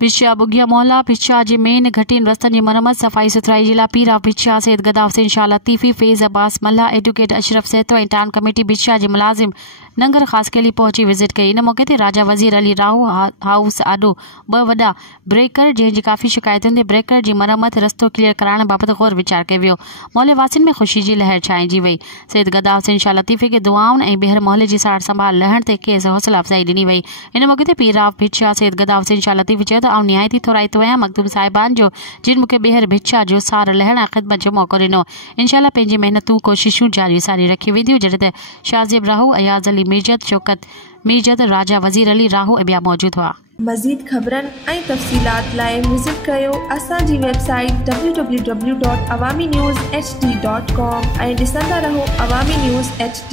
पिछा बुगिया मोहल्ला पिछा जे मेन घटिन रस्तन की मरम्मत सफाई सुथराई जिला पीर ऑफ पिछा सैयद गदा हुसैन शाह लतीफ़ी फैज़ अब्बास मल्ला एडवोकेट अशरफ सेतो ऐं टान कमेटी पिछा जे मुलाजिम नंगर खासकेली पहुंची विजिट कई। इन मौके ते राजा वज़ीर अली राहू हाउस आडो 2 वॾा ब्रेकर जंहिंजी काफ़ी शिकायतुनि ते ब्रेकर जी मरम्मत रस्तो क्लियर कराइण बाबति गौर वीचार कयो वियो। मोहल्ले वासियुनि में ख़ुशी जी लहर छाइंजी वई। सैयद गदा हुसैन शाह लतीफ़ी खे दुआउनि ऐं ॿीहर मोहल्ले जी सार संभाल लहण ते खेसि हौसला अफ़ज़ाई ॾिनी वई। इन मौके ते पीर ऑफ भिक्षा सैयद गदा हुसैन शाह लतीफ़ी चयो त आउं निहायती थोराइतो आहियां मखदूम साहिबान जो जिन मूंखे ॿीहर भिक्षा जो सार लहण ऐं ख़िदमत जो मौक़ो ॾिनो। इंशाअल्लाह पंहिंजी महिनतूं कोशिशूं जारी सारी रखी वेंदियूं। जॾहिं त शाज़िब राहू अयाज़ अली मीरजत शौकत मीरजत राजा वज़ीर अली राहू ऐं ॿिया मौजूद हुआ। मज़ीद ख़बरनि ऐं तफ़सीलात लाइ विज़िट कयो असांजी वेबसाइट www.awamiNewsHD.com ऐं ॾिसंदा रहो अवामी न्यूज़ HD।